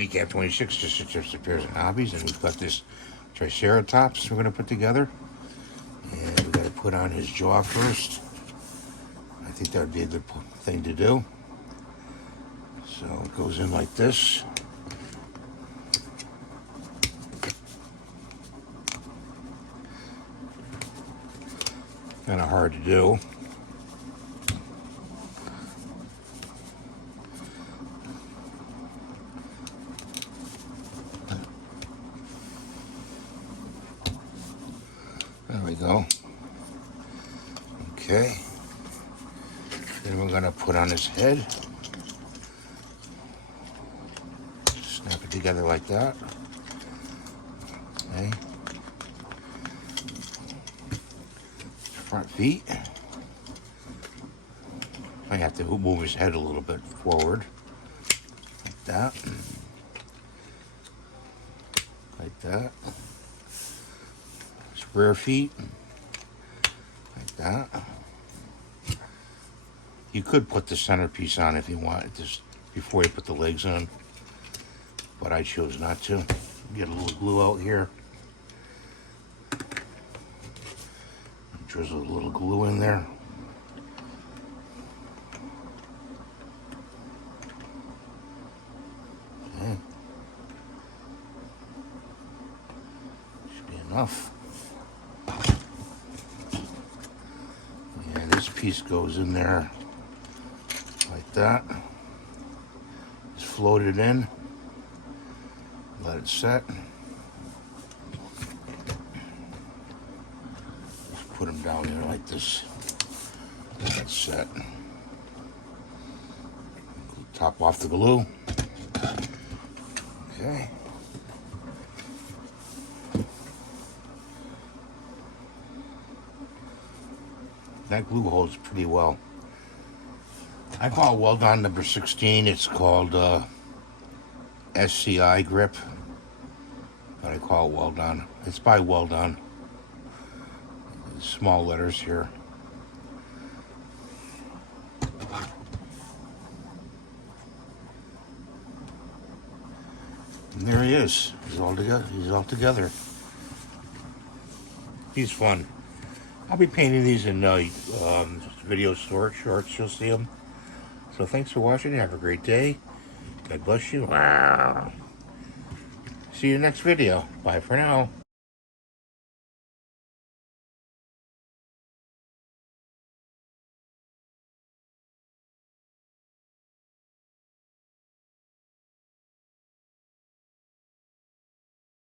Recap 26 just appears in hobbies, and we've got this Triceratops we're going to put together. And we've got to put on his jaw first. I think that would be a good thing to do. So it goes in like this. Kind of hard to do. There we go. Okay. Then we're going to put on his head. Snap it together like that. Okay. Front feet. I have to move his head a little bit forward. Like that. Like that. His rear feet. Like that. You could put the centerpiece on if you want, just before you put the legs on, but I chose not to. Get a little glue out here. Drizzle a little glue in there. Okay. Should be enough. And this piece goes in there like that. Just float it in. Let it set. Just put them down there like this. Let it set. Top off the glue. Okay. That glue holds pretty well. I call it Well Done number 16. It's called SCI grip, but I call it Well Done. It's by Well Done. Small letters here. And there he is. He's all together. He's all together. He's fun. I'll be painting these in video shorts. You'll see them. So thanks for watching. Have a great day. God bless you. Wow. See you next video. Bye for now.